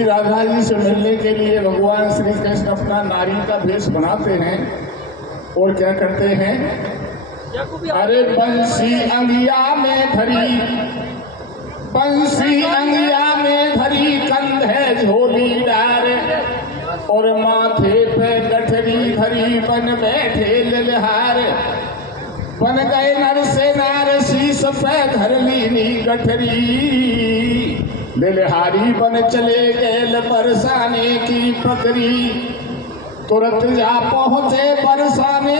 राधा जी से मिलने के लिए भगवान श्री कृष्ण अपना नारी का भेष बनाते हैं और क्या करते हैं। अरे बंसी अंगिया में धरी, बंसी अंगिया में धरी कंध है झोली डार, और माथे पे गठरी धरी बन बैठे ललहार। बन गए नर से नार शीश पे धर लीनी गठरी, दिलहारी बन चले गए बरसाने की पकड़ी। तुरंत जा पहुंचे बरसाने,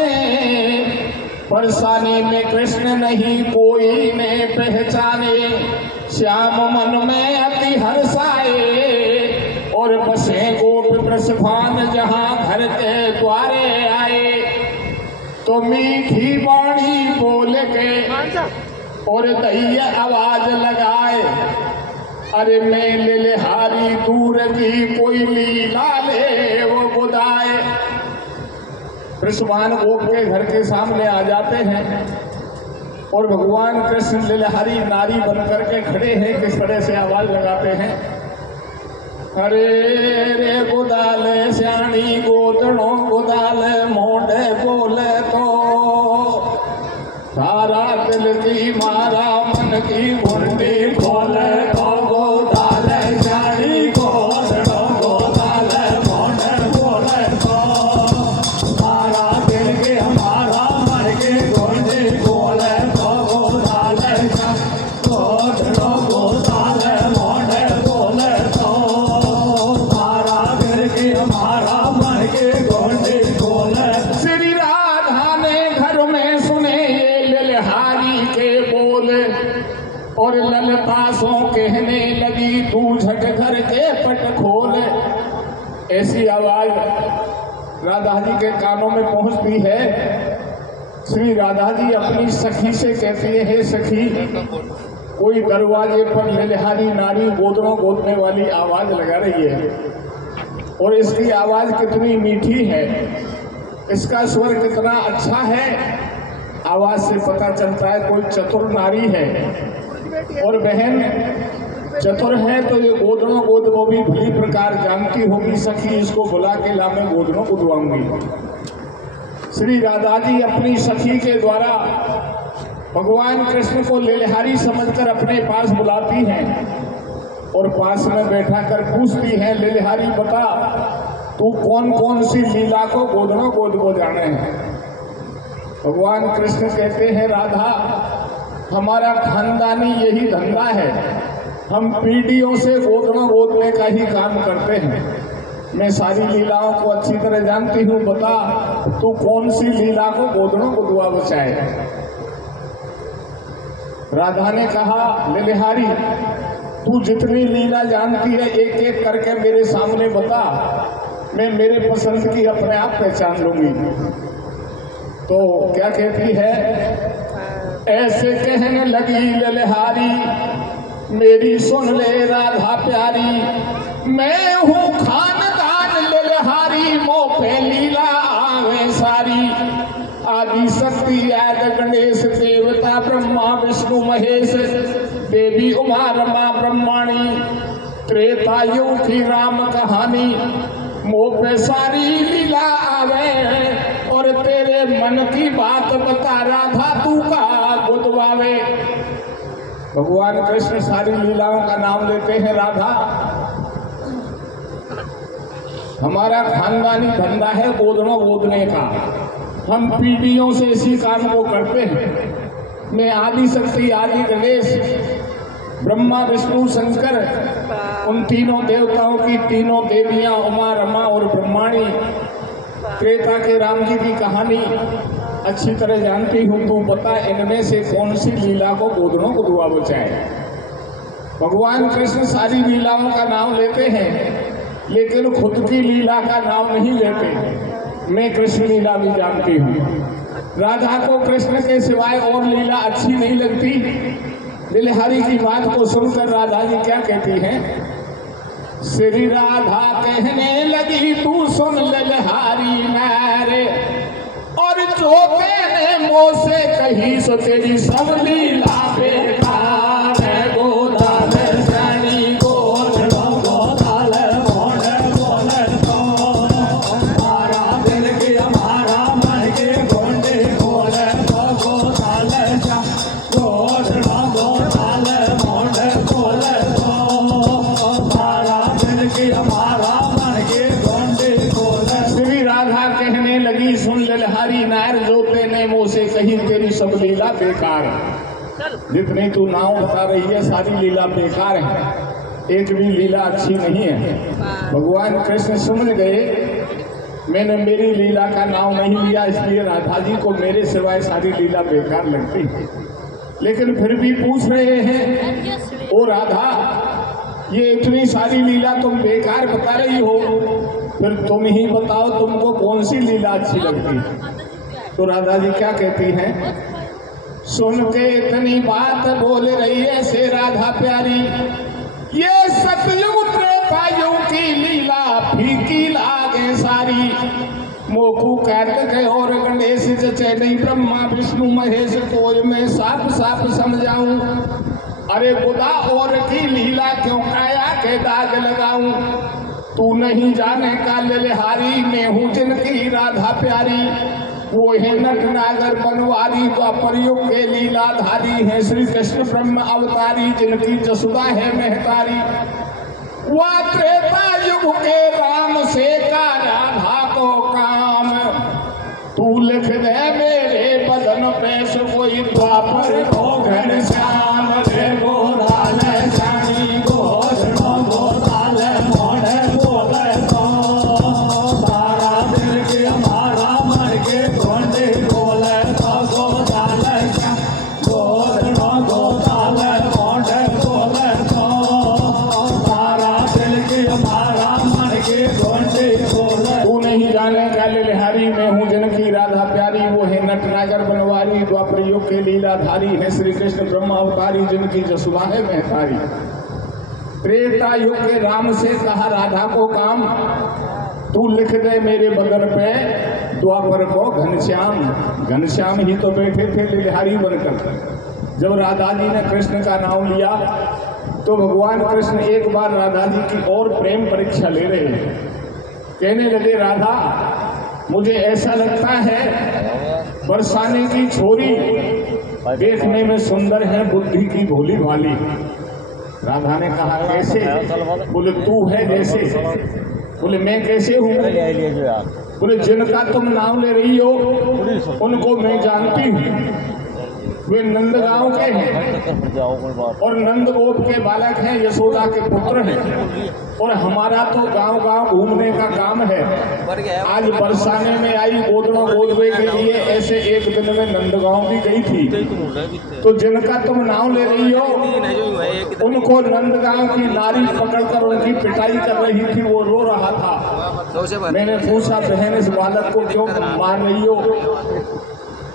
बरसाने में कृष्ण नहीं कोई ने पहचाने। श्याम मन में अति हर्षाए, और बसे गोप वृषभान जहां घर के द्वारे आए। तो मीठी वाणी बोल के और दैया आवाज लगाए, अरे मैं लिलहारी दूर की कोई लीला ले वो बुदाए। वृषभान गोप के घर के सामने आ जाते हैं और भगवान कृष्ण लिलहारी नारी बनकर के खड़े हैं। किस तरह से आवाज लगाते हैं, अरे रे गुदाले श्याणी गोदड़ो गुदाले मोढ़े बोले तो, सारा दिल की मारा मन की घुंडी खोले तो। गोदाले श्याणी गोदड़ो गोदाले मोढ़े बोले तो, सारा दिल की हमारा मन की घुंडी खोले तो। गोदाले गोदड़ो गोदाले मोढ़े बोले तो, सारा दिल की हमारा मन की घुंडी खोले। श्री राधा ने घर में सुने ये लिलहारी के बोल, और ललता सो कहने लगी तू झट घर के पट खोल। ऐसी आवाज राधा जी के कानों में पहुंचती है। श्री राधा जी अपनी सखी से कहती है, हे सखी, कोई दरवाजे पर लिलहारी नारी गोदड़ों गोदने वाली आवाज लगा रही है, और इसकी आवाज कितनी मीठी है, इसका स्वर कितना अच्छा है। आवाज से पता चलता है कोई चतुर नारी है, और बहन चतुर है तो ये गोदड़ों गोद वो भी भली प्रकार जानती होगी। सखी इसको बुला के ला मैं गोदड़ों गुदवाऊंगी। श्री राधा जी अपनी सखी के द्वारा भगवान कृष्ण को लिलहारी समझकर अपने पास बुलाती हैं, और पास में बैठा कर पूछती हैं, लिलहारी बता तू कौन कौन सी लीला को गोदड़ों गोद को जाने हैं। भगवान कृष्ण कहते हैं, राधा हमारा खानदानी यही धंधा है, हम पीढ़ियों से गोदड़ों गोदने का ही काम करते हैं। मैं सारी लीलाओं को अच्छी तरह जानती हूँ, बता तू कौन सी लीला को गोदड़ों गुदवा बचाए। राधा ने कहा, लिलहारी तू जितनी लीला जानती है एक एक करके मेरे सामने बता, मैं मेरे पसंद की अपने आप पहचान लूंगी। तो क्या कहती है, ऐसे कहने लगी लिलहारी, मेरी सुन ले राधा प्यारी। मैं हूँ खानदान लिलहारी, मोह पे लीला आवे सारी। आदि शक्ति याद गणेश देवता ब्रह्मा विष्णु महेश, देवी उमा रमा ब्रह्माणी, त्रेता युग की राम कहानी। मोह पे सारी लीला आवे, और तेरे मन की बात बता राधा तू का गुदवावे। भगवान कृष्ण सारी लीलाओं का नाम लेते हैं। राधा हमारा खानदानी धंधा है गोदड़ों गोदने का, हम पीढ़ियों से इसी काम को करते हैं। मैं आदि शक्ति आदि गणेश ब्रह्मा विष्णु शंकर, उन तीनों देवताओं की तीनों देवियां उमा रमा और ब्रह्माणी, त्रेता के राम जी की कहानी अच्छी तरह जानती हूँ। तू बता इनमें से कौन सी लीला को गोदड़ों को दुआ बचाए। भगवान कृष्ण सारी लीलाओं का नाम लेते हैं, लेकिन खुद की लीला का नाम नहीं लेते। मैं कृष्ण लीला भी जानती हूँ। राधा को कृष्ण के सिवाय और लीला अच्छी नहीं लगती। लीलहारी की बात को सुनकर राधा जी क्या कहती हैं? श्री राधा कहने लगी तू सुन लीलहारी नारे, और जो तेने मुँह से कही सो तेरी सब लीला बेकार है। गोदान श्याणी गोधड़ो गोदाल मोड़ बोले तो, हमारा दिल के हमारा मन के गोंडे बोले तो, गोदाल श्याम गोधड़ो गोदाल मोड़ बोले तो, हमारा दिल के हमारा मन के गोंडे बोले। श्री राधा कहने लगी सुन लीलहारी नार, जो तेने मुँह से कही तेरी सब लीला बेकार है। जितनी तू नाम बता रही है सारी लीला बेकार है, एक भी लीला अच्छी नहीं है। भगवान कृष्ण समझ गए मैंने मेरी लीला का नाम नहीं लिया, इसलिए राधा जी को मेरे सिवाय सारी लीला बेकार लगती है। लेकिन फिर भी पूछ रहे हैं, ओ राधा ये इतनी सारी लीला तुम बेकार बता रही हो, फिर तुम ही बताओ तुमको कौन सी लीला अच्छी लगती है? तो राधा जी क्या कहती हैं? सुन के इतनी बात बोल रही है से राधा प्यारी, ये सतयुग त्रेता युग की लीला फीकी लागे सारी। मोकू कहते गए और गणेश जचे नहीं ब्रह्मा विष्णु महेश को मैं साफ साफ समझाऊं। अरे बुदा और की लीला क्यों काया के दाग लगाऊं? तू नहीं जाने का लीलहारी मैं हूँ जिनकी राधा प्यारी। वो है नट नागर बनवारी द्वापर युग के लीलाधारी है श्री कृष्ण ब्रह्म अवतारी जिनकी जसुदा है महतारी। वह त्रेता युग के राम से का राधा को काम, तू लिख दे मेरे बदन पे कोई द्वापर को घनश्याम रे गोदाल श्याणी गोधड़ो गोदाल मोड़ बोले तो, हमारा दिल के हमारा मन के गोंडे बोले तो, गोदाल श्याम गोधड़ो गोदाल मोड़ बोले तो, हमारा दिल के हमारा मन के गोंडे बोले। तू नहीं जाने का लीलहारी मैं हूँ जिनकी राधा प्यारी। वो है नटनागर बनवारी द्वापर युग के लीलाधारी है श्री कृष्ण ब्रह्म अवतारी जिनकी जसुदा है महतारी। त्रेता युग के राम से कहा राधा को काम, तू लिख दे मेरे बदन पे द्वापर को घनश्याम। घनश्याम ही तो बैठे थे लीलहारी बनकर। जब राधा जी ने कृष्ण का नाम लिया तो भगवान कृष्ण एक बार राधा जी की और प्रेम परीक्षा ले रहे हैं। कहने लगे राधा मुझे ऐसा लगता है बरसाने की छोरी देखने में सुंदर है बुद्धि की भोली भाली। राधा ने कहा कैसे? बोले तू है जैसे। बोले मैं कैसे हूँ? बोले जिनका तुम नाम ले रही हो उनको मैं जानती हूँ। वे नंदगांव के हैं और नंदगोप के बालक हैं, यशोदा के पुत्र हैं। और हमारा तो गांव गांव घूमने का काम है। आज बरसाने में आई गोदड़ों गोदवे के लिए ऐसे एक दिन में नंदगांव भी गई थी। तो जिनका तुम नाम ले रही हो उनको नंदगांव की नारी पकड़कर उनकी पिटाई कर रही थी, वो रो रहा था। मैंने पूछा बहन इस बालक को क्यों मार रही हो?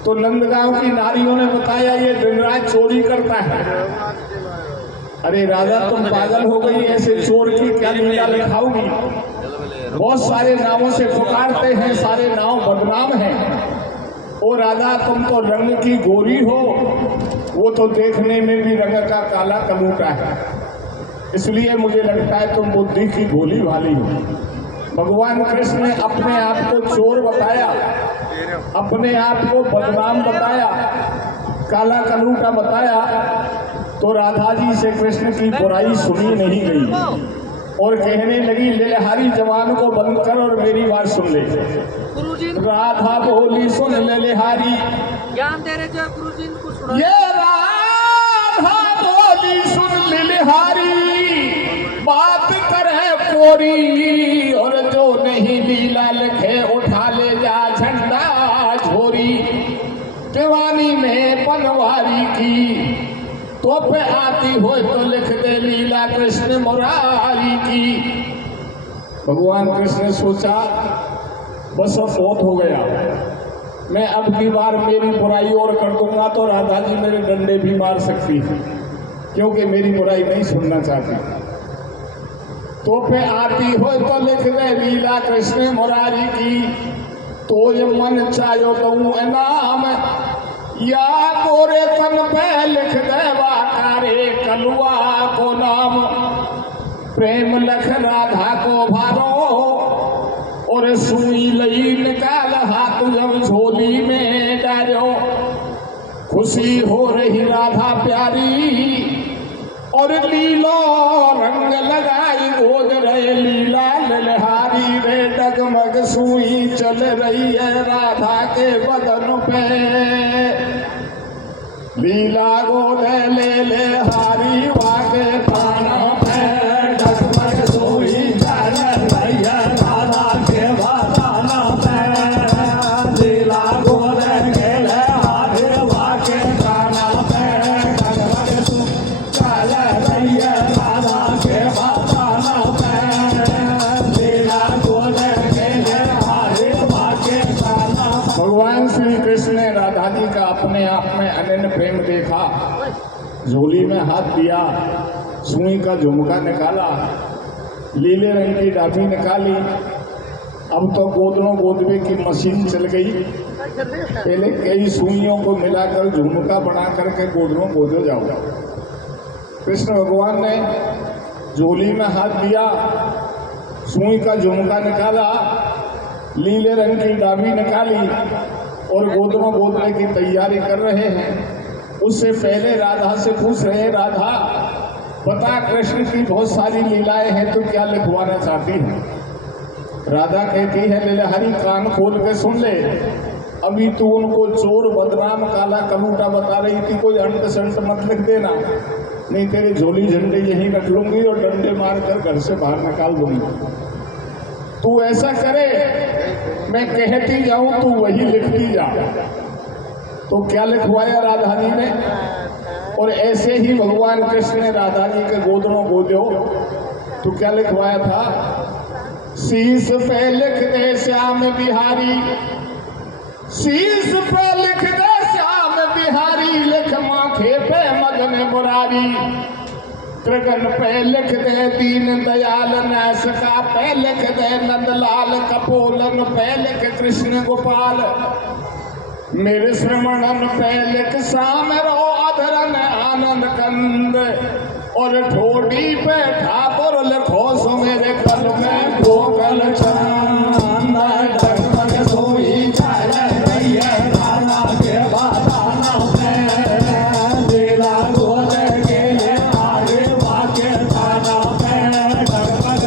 तो नंदगांव की नारियों ने बताया ये दिन रात चोरी करता है। अरे राजा तुम पागल हो गई, ऐसे चोर की क्या लीला लिखाओगी? बहुत सारे नामों से पुकारते हैं, सारे नाम बदनाम हैं। ओ राजा तुम तो रंग की गोरी हो, वो तो देखने में भी रंग का काला कलूटा है, इसलिए मुझे लगता है तुम बुद्धि की भोली भाली हो। भगवान कृष्ण ने अपने आप को चोर बताया, अपने आप को बदनाम बताया, काला कलूटा बताया। तो राधा जी से कृष्ण की बुराई सुनी नहीं गई और कहने लगी लीलहारी जवान को बंद कर और मेरी बात सुन ले। राधा बोली सुन लीलहारी ज्ञान दे रहे जो गुरुजी को सुना। ये राधा बोली सुन लीलहारी बात करे कोरी, और जो नहीं लीला लिखे उठा ले जा झंडा झोरी। दीवानी में बनवारी की तो पे आती हो तो लिख दे लीला कृष्ण मुरारी की। भगवान कृष्ण ने सोचा बस अब बहुत हो गया, मैं अब की बार मेरी बुराई और कर दूंगा तो राधा जी मेरे डंडे भी मार सकती है, क्योंकि मेरी बुराई नहीं सुनना चाहती। तो पे आती हो तो लिख दे लीला कृष्ण मुरारी की, तो ये मन चाहो तो इनाम, या गोरे तन पे लिख दे वाकारे कलुआ को नाम। प्रेम लख राधा को भारो और सुई लई निकाल हाथ जब झोली में डालो। खुशी हो रही राधा प्यारी और लीलो रंग लगाई गोद रहे लीला ललहारी रे। डगमग सुई चल रही है राधा के बदन पे, लीला गोद ले ले हारी वाके पाना पे। डगमग सुई चल रही है राधा के बदन पे, लीला गोद ले ले हारी वाके पाना पे। डगमग सुई चल रही है राधा के बदन पे, लीला गोद ले ले हारी वाके पाना। भगवान श्री कृष्ण ने राधा जी का अपने आप में अनन्य प्रेम देखा, झोली में हाथ दिया, सुई का झुमका निकाला, नीले रंग की डाभी निकाली। अब तो गोदनों गोदवे की मशीन चल गई। पहले कई सुइयों को मिलाकर झुमका बना करके गोदनों गोदो जाओ। कृष्ण भगवान ने झोली में हाथ दिया, सुई का झुमका निकाला, नीले रंग की डाभी निकाली और गोदनों गोदने की तैयारी कर रहे हैं। उससे पहले राधा से पूछ रहे, राधा बता कृष्ण की बहुत सारी लीलाएं हैं, तो क्या लिखवाना चाहती है? राधा कहती है, लीलाहरी कान खोल के सुन ले, अभी तू उनको चोर बदनाम काला कलूटा बता रही थी, कोई अंट संट मत लिख देना, नहीं तेरे झोली झंडे यहीं रख लूंगी और डंडे मार कर घर से बाहर निकाल दूंगी। तू ऐसा करे, मैं कहती जाऊं तू वही लिखती जा। तो क्या लिखवाया राधा जी ने? और ऐसे ही भगवान कृष्ण ने राधा जी के गोदनों गोदो तो क्या लिखवाया था? शीश पे लिख दे श्याम बिहारी, शीश पे लिख दे श्याम बिहारी, लिख माथे पे मदन मुरारी। त्रिगन पे लिख दे दीन दयाल, नासिका पे लिख दे नंदलाल, कपोलन पे लिख कृष्ण गोपाल। मेरे श्रवणन पे लिख श्याम रो अधरन आनंद कंद, और ठोड़ी पे ठाकुर लिखो सो मेरे कल में गोकल चंद। डगमग सोई चल रही है राधा के बदन पे, लीला गोद के ले आगे वाके खाना पे। डगमग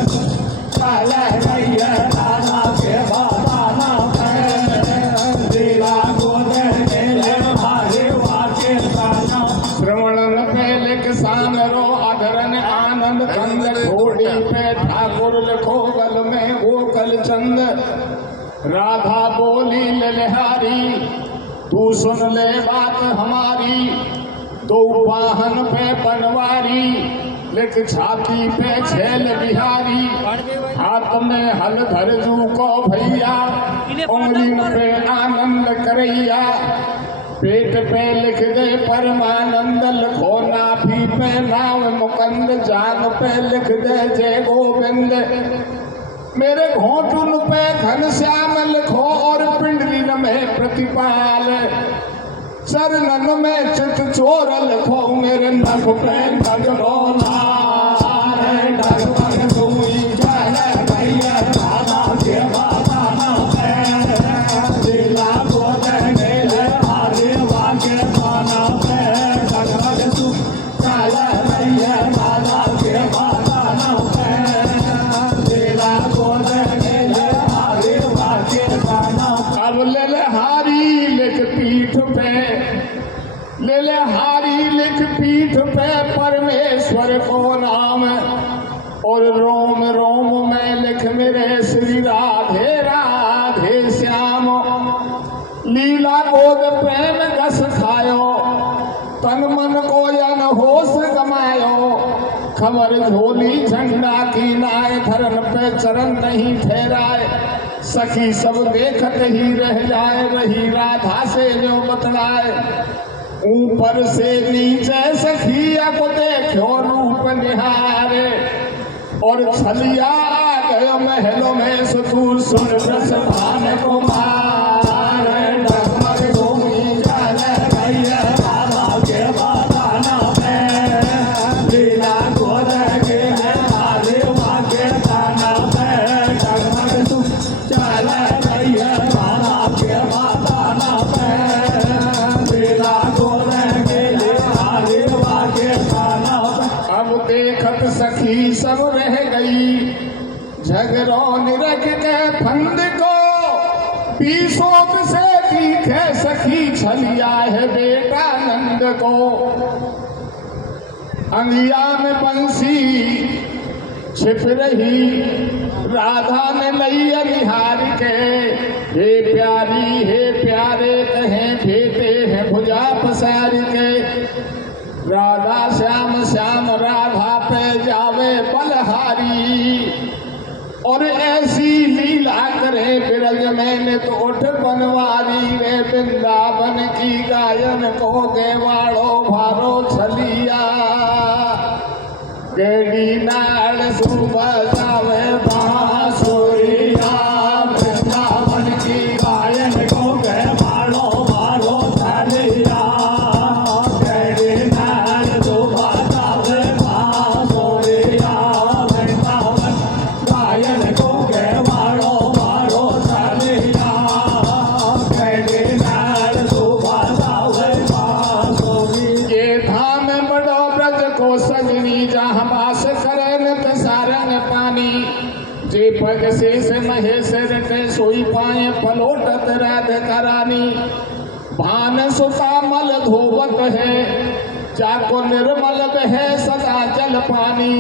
चल रही है राधा के बदन पे, लीला गोद के ले आगे वाके खाना। श्रवणन पे लिख शाम रो अधरन आनंद कंद, ठोड़ी पे ठाकुर लिखो गल में गोकल चंद। राधा बोली ललहारी, तू सुन ले बात हमारी, दो वाहन पे बनवारी, लिख छाती पे छैल बिहारी। हाथ में हल धर जू को भैया, उंगली पे आनंद करैया। पेट पे लिख दे परमानंद, लिखो नाभि पे नाम मुकंद। जान पे लिख दे जय गोविंद, मेरे घोटुन पे घनश्याम लिखो, और पिंडली में प्रतिपाल। चरणन में चित चोर लिखो, मेरे नभ पे नगरोला। डगमग सोई चल रही है राधा के बदन पे, लीला गोद के ले हारी वाके खाना पे। डगमग सोई चल रही है राधा के बदन पे, लीला गोद के ले हारी वाके खाना। अब ललहारी लिख पीठ पे, ललहारी लिख पीठ पे परमेश्वर को नाम, और रोम रोम में लिख मेरे श्री राधे राधे श्याम। लीला गोद प्रेम गस खायो, तन मन को यन होश गमायो। खबर झोली झंडा की नाय, धरन पे चरण नहीं ठहराए, सखी सब देखत ही रह जाए, रही राधा से जो बतलाए। ऊपर से नीचे सखिया को देखो रूप निहारे, और छलिया आ गयो महलों में सतु सुन रस भान कुमार। डगमग घूमी जाले भैया राधा के बादाना में, लीला गोद के हारे वाके दाना में। डगमग तू चले भैया राधा के बादाना में, लीला गोद के हारे वाके दाना में। अब देखत सखी सब रह गई, झगड़ो निरख के फंद को। पीसोक से दिखे सखी छलिया है बेटा नंद को। अंगिया में बंसी छिप रही, राधा ने नैया निहार के। हे प्यारी हे प्यारे कहें भेटे हैं भुजा पसार के। राधा श्याम श्याम राधा पे जावे बलहारी, और ऐसी लीला करे बिरज में तो उठ बनवारी रे। वृंदावन की गायन को गेवाड़ो भारो छलिया, गेड़ी नाल सुबह जावे बांसुरिया। वृंदावन की गायन को गेवाड़ो भारो छलिया, गेड़ी नाल सुबह जावे बांसुरिया। वृंदावन गायन को गेवाड़ो भारो छलिया, गेड़ी नाल सुबह जावे बांसुरिया। ये धाम बड़ो ब्रज को सजनी जहाँ वास करे नित सारंग पानी। जे पग शेष महेश रटे सोई पाए पलोटत राधिका रानी। भान सुता मल धोवत है, चाको निर्मल बहे सदा जल पानी।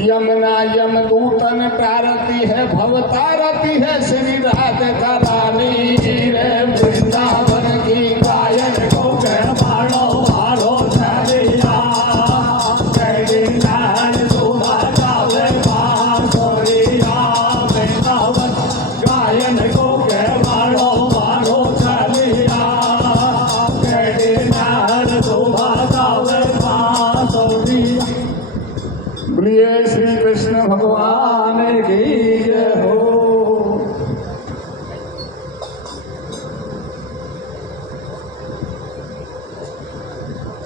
यमुना यमदूतन तारती है, भव तारती है श्री राधिका रानी रे। वृंदावन की गायन को गेवाड़ो भारो छलिया, गेड़ी नाल सुबह जावे बांसुरिया। वृंदावन गायन को गेवाड़ो भारो छलिया, गेड़ी नाल सुबह जावे बांसुरिया। बोलिए श्री कृष्ण भगवान की जय हो।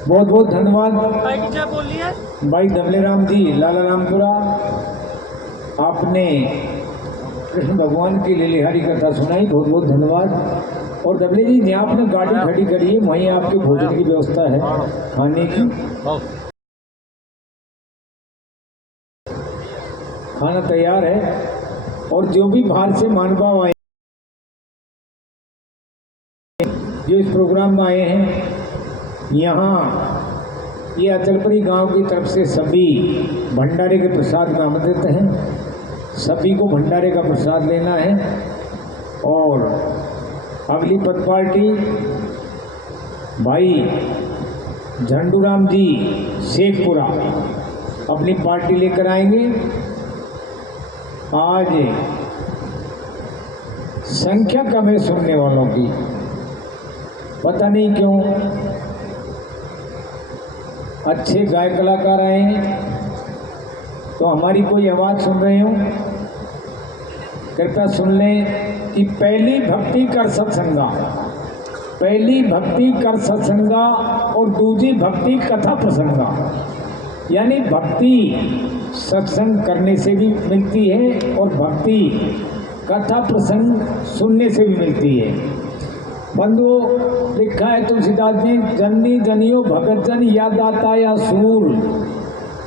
बहुत बहुत धन्यवाद भाई की जय बोलिए। भाई दबलेराम जी लाला रामपुरा, आपने कृष्ण भगवान की लीलाहारी कथा सुनाई, बहुत बहुत धन्यवाद। और दबले जी यहाँ आपने गाड़ी खड़ी करी है, वहीं आपके भोजन की व्यवस्था है खाने की। खाना तैयार है, और जो भी बाहर से मानव आए जो इस प्रोग्राम में आए हैं, यहाँ ये अचलपुरी गांव की तरफ से सभी भंडारे के प्रसाद में आमंत्रित हैं। सभी को भंडारे का प्रसाद लेना है। और अगली पद पार्टी भाई झंडूराम जी शेखपुरा अपनी पार्टी लेकर आएंगे। आज संख्या कम है सुनने वालों की, पता नहीं क्यों। अच्छे गाय कलाकार आए हैं, तो हमारी कोई आवाज़ सुन रहे हो कृपया सुन लें कि पहली भक्ति कर सत्संगा, पहली भक्ति कर सत्संगा और दूसरी भक्ति कथा प्रसंगा। यानी भक्ति सत्संग करने से भी मिलती है और भक्ति कथा प्रसंग सुनने से भी मिलती है। बंधुओं, लिखा है तुलसीदास जी, जननी जनियो भगत जन याद आता या सूर,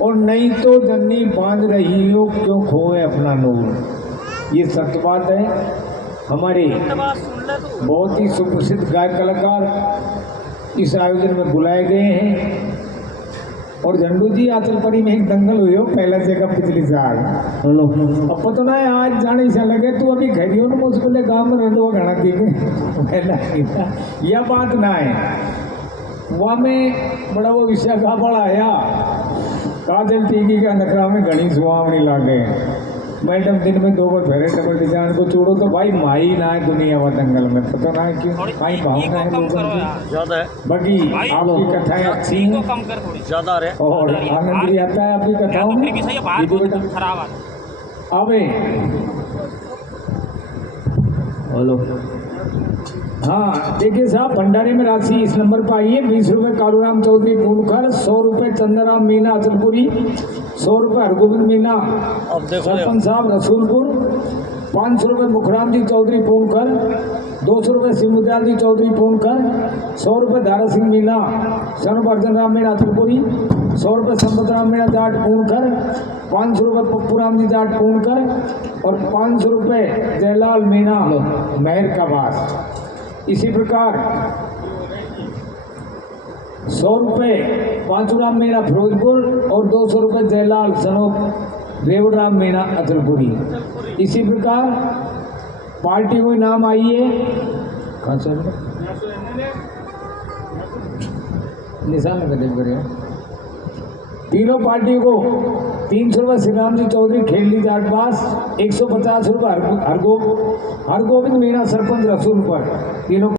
और नहीं तो जननी बांध रही हो क्यों खोए अपना नूर। ये सत्य बात है। हमारे बहुत ही सुप्रसिद्ध गायक कलाकार इस आयोजन में बुलाए गए हैं। और झंडू जी आचलपरी में एक दंगल हुई हो पहला जगह पिछली साल। अब पता ना है आज जाने से लगे तू अभी घर हो ना मुझको गाँव में रंडो घना दी यह बात ना है। वहाँ में बड़ा वो विषय का बड़ा आया काजल टीकी का नखरा में घनी सुहावनी लागे। मैडम दिन में 2 बार फेरे डबल डिजाइन को छोड़ो तो भाई माई ना है दुनिया व दंगल में, पता ना है क्यों माई भावना है लोगों की। ज्यादा है, बाकी आपकी कथाएं अच्छी हैं कम कर थोड़ी ज्यादा है। और आनंद भी आता है आपकी कथाओं में। भी सही है, बाहर दीदी बेटा खराब है। अबे हेलो, हाँ देखिए साहब, भंडारे में राशि इस नंबर पर आई है। 20 रुपये कालूराम चौधरी पूनखर, 100 रुपये चंद्रराम मीना अचलपुरी, 100 रुपये हरगोविंद मीना अब देखो सरपंच साहब रसूलपुर, 500 रुपये मुखराम जी चौधरी पूनखर, 200 रुपये सिमुदयाल जी चौधरी पूनखर, 100 रुपये धारा सिंह मीना स्वरूप अर्जन राम मीना अचलपुरी, 100 रुपये संपत राम मीना जाट पूनखर, 500 रुपये पप्पूराम जी जाट पूनखर और 500 रुपये जयलाल मीना मेहर का बास। इसी प्रकार 100 रुपये पांचूराम मीना फिरोजपुर और 200 रुपये जयलाल सनोप रेवड़राम मीना अचलपुरी। इसी प्रकार पार्टी को नाम आई है, कहाँ से निशान करें तीनों पार्टियों को 300 रुपये श्री राम जी चौधरी खेली जाट पास, 150 रुपये हरगोविंद मीना सरपंच रसूल पर, तीनों